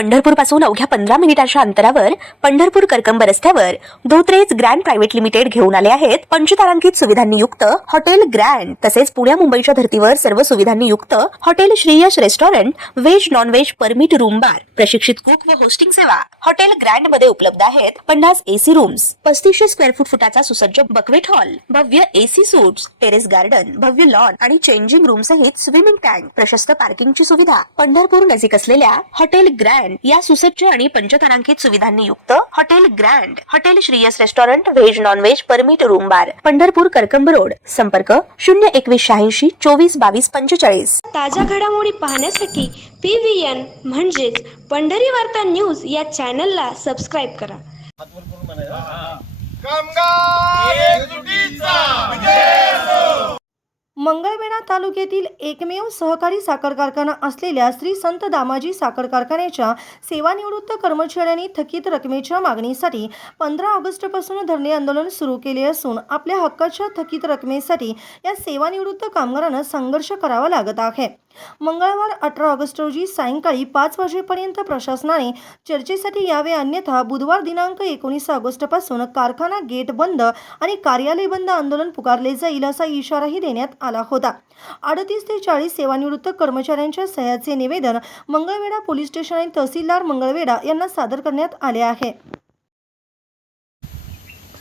पंढरपूर पासून अवघ्या 15 मिनिटांच्या अंतरावर पंढरपूर करकंब रस्त्यावर धोत्रेज ग्रँड प्रायव्हेट लिमिटेड घेऊन आले आहेत पंचतारांकित सुविधांनी युक्त हॉटेल ग्रँड। तसेच पुण्या मुंबईच्या धर्तीवर सर्व सुविधांनी युक्त hotel Shriyash restaurant, veg non veg permit room bar, प्रशिक्षित कुक व होस्टिंग सेवा हॉटेल ग्रँड मध्ये उपलब्ध आहेत। 50 एसी रूम्स, 3500 स्क्वेअर फुटाचा सुसज्ज बकवेट हॉल, भव्य एसी सूट्स, टेरेस गार्डन, भव्य लॉन आणि चेंजिंग रूम सहित स्विमिंग टँक, प्रशस्त पार्किंगची सुविधा। पंढरपूर नजीक असलेल्या हॉटेल ग्रँड या सुसज्ज आणि पंचतारांकित सुविधांनी युक्त hotel grand, hotel Shriyas restaurant, veg non veg permit room बार, पंढरपूर करकंब रोड। संपर्क 02186 24 22 45। ताज्या घडामोडी पाहण्यासाठी PVN म्हणजेच पंढरी वार्ता न्यूज या चॅनलला सबस्क्राईब करा। मंगळवेढा तालुक्यातील एकमेव सहकारी साखर कारखाना असलेल्या श्री संत दामाजी साखर कारखान्याच्या सेवानिवृत्त कर्मचाऱ्यांनी थकीत रकमेच्या मागणीसाठी 15 ऑगस्टपासून धरणे आंदोलन सुरू केले असून आपल्या हक्काच्या थकीत रकमेसाठी या सेवानिवृत्त कामगारांना संघर्ष करावा लागत आहे। मंगळवार 18 ऑगस्ट रोजी सायंकाळी 5 वाजेपर्यंत प्रशासनाने चर्चेसाठी यावे, अन्यथा बुधवार दिनांक 19 ऑगस्टपासून कारखाना गेट बंद आणि कार्यालय बंद आंदोलन पुकारले जाईल असा इशाराही देण्यात आला होता। 38 ते 40 सेवानिवृत्त कर्मचाऱ्यांच्या सह्याचे निवेदन मंगळवेढा पोलीस स्टेशन आणि तहसीलदार मंगळवेढा यांना सादर करण्यात आले आहे।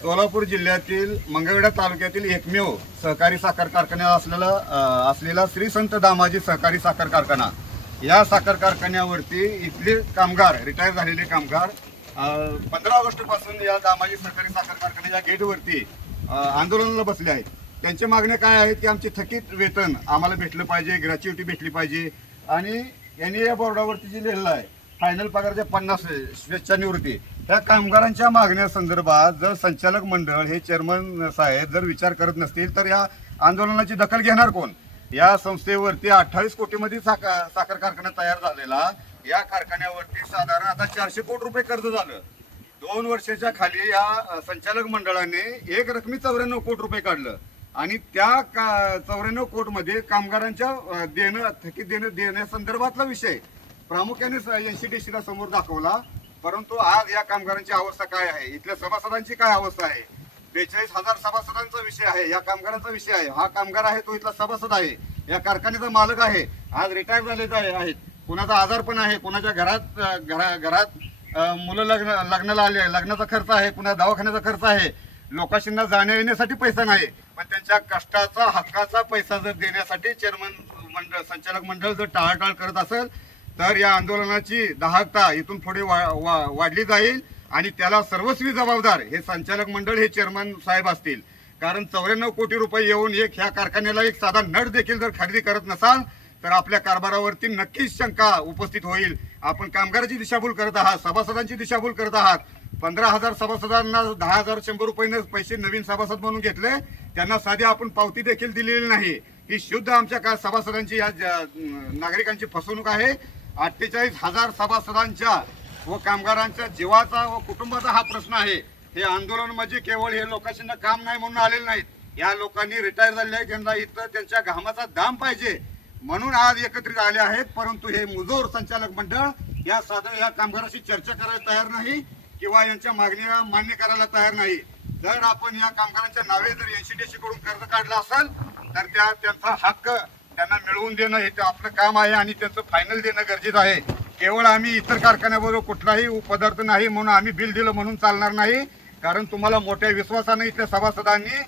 सोलापूर जिल्ह्यातील मंगळवेढा तालुक्यातील एकमेव सहकारी साखर कारखाना असलेला श्री संत दामाजी सहकारी साखर कारखाना, या साखर कारखान्यावरती इथले कामगार, रिटायर झालेले कामगार 15 ऑगस्ट पासून या दामाजी सहकारी साखर कारखान्याच्या गेटवरती आंदोलनाला बसले आहेत। त्यांच्या मागण्या काय आहेत की आमचे थकीत वेतन आम्हाला भेटलं पाहिजे, ग्रॅच्युइटी भेटली पाहिजे आणि NEA बोर्डावरती जी लिहिलं आहे फायनल पगारच्या 50 स्वेच्छानिवृत्ती, त्या कामगारांच्या मागण्यासंदर्भात जर संचालक मंडळ हे चेअरमन साहेब जर विचार करत नसतील तर या आंदोलनाची दखल घेणार कोण? या संस्थेवरती 28 कोटीमध्ये साखर कारखाना तयार झालेला, या कारखान्यावरती साधारण आता 400 कोटी रुपये कर्ज झालं। 2 वर्षाच्या खाली या संचालक मंडळाने एक रकमी 94 कोटी रुपये काढलं आणि त्या 94 कोटीमध्ये कामगारांच्या थकीत देण्यासंदर्भातला विषय प्रामुख्याने NCDCला समोर दाखवला। परंतु आज या कामगारांची अवस्था काय आहे, इथल्या सभासदांची काय अवस्था आहे, 42,000 सभासदांचा विषय आहे, या कामगारांचा विषय आहे। हा कामगार आहे तो इथला सभासद आहे, या कारखान्याचा मालक आहे, आज रिटायर झालेले आहेत, कुणाचा आजार पण आहे, कुणाच्या घरात मुलं लग्नाला आले, लग्नाचा खर्च आहे, कुणा दवाखान्याचा खर्च आहे, लोकांना जाण्या येण्यासाठी पैसा नाही, पण त्यांच्या कष्टाचा हक्काचा पैसा जर देण्यासाठी संचालक मंडळ जर टाळाटाळ करत असेल तर या आंदोलनाची दाहकता इथून पुढे वाढली जाईल आणि त्याला सर्वस्वी जबाबदार हे संचालक मंडळ, हे चेअरमन साहेब असतील। कारण 94 कोटी रुपये येऊन ह्या कारखान्याला एक साधा नट देखील जर खरेदी करत नसाल तर आपल्या कारभारावरती नक्कीच शंका उपस्थित होईल। आपण कामगाराची दिशाभूल करत आहात, सभासदांची दिशाभूल करत आहात। 15,000 सभासदांना 10,100 रुपये पैसे नवीन सभासद म्हणून घेतले, त्यांना साधी आपण पावती देखील दिलेली नाही। ही शुद्ध आमच्या सभासदांची, या नागरिकांची फसवणूक आहे। 48,000 सभासदांच्या व कामगारांच्या जीवाचा व कुटुंबाचा हा प्रश्न आहे। हे आंदोलन म्हणजे केवळ हे लोकांना काम नाही म्हणून आलेले नाहीत, या लोकांनी रिटायर झाले आहेत, त्यांना इथं त्यांच्या घामाचा दाम पाहिजे म्हणून आज एकत्रित आले आहेत। परंतु हे मुजोर संचालक मंडळ या कामगाराशी चर्चा करायला तयार नाही किंवा यांच्या मागण्या मान्य करायला तयार नाही। जर आपण या कामगारांच्या नावे जर NCDC कडून कर्ज काढलं असेल तर त्यांचा हक्क त्यांना मिळवून देणं हे आपलं काम आहे आणि त्यांचं फायनल देणं गरजेचं आहे। केवळ आम्ही इतर कारखान्याबरोबर कुठलाही उपपदार्थ नाही म्हणून आम्ही बिल दिलं म्हणून चालणार नाही, कारण तुम्हाला मोठ्या विश्वासाने इथल्या सभासदांनी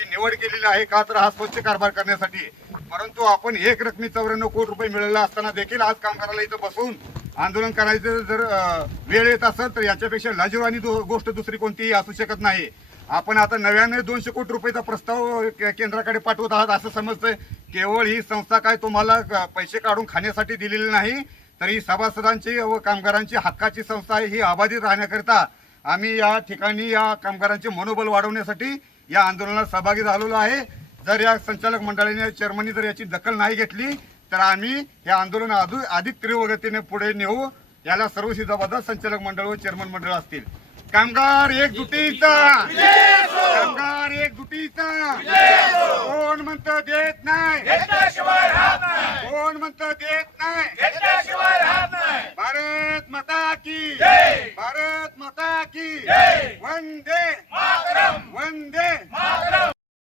निवड केलेली आहे का तर हा स्वच्छ कारभार करण्यासाठी। परंतु आपण एक रकमी 94 कोटी रुपये मिळाले असताना देखील आज कामगाराला इथं बसून आंदोलन करायचं जर वेळ येत असेल तर याच्यापेक्षा लाजिरवाणी गोष्ट दुसरी कोणतीही असू शकत नाही। आपण आता नव्याने 200 कोटी रुपयाचा प्रस्ताव केंद्राकडे पाठवत आहात असं समजतंय। केवळ ही संस्था काय तुम्हाला पैसे काढून खाण्यासाठी दिलेली नाही, तर ही सभासदांची व कामगारांची हक्काची संस्था आहे। ही अबाधित राहण्याकरिता आम्ही या ठिकाणी या कामगारांचे मनोबल वाढवण्यासाठी या आंदोलनात सहभागी झालेलो आहे। जर या संचालक मंडळाने, चेअरमननी जर याची दखल नाही घेतली तर आम्ही हे आंदोलन अधिक तीव्र गतीने पुढे नेऊ। याला सर्वस्वी जबाबदार संचालक मंडळ व चेअरमन मंडळ असतील। कामगार एकजुटीचा कामगार एकजुटीचा कोण म्हणतं देत नाही कोण म्हणतं देत नाही भारत माता की भारत माता की वंदे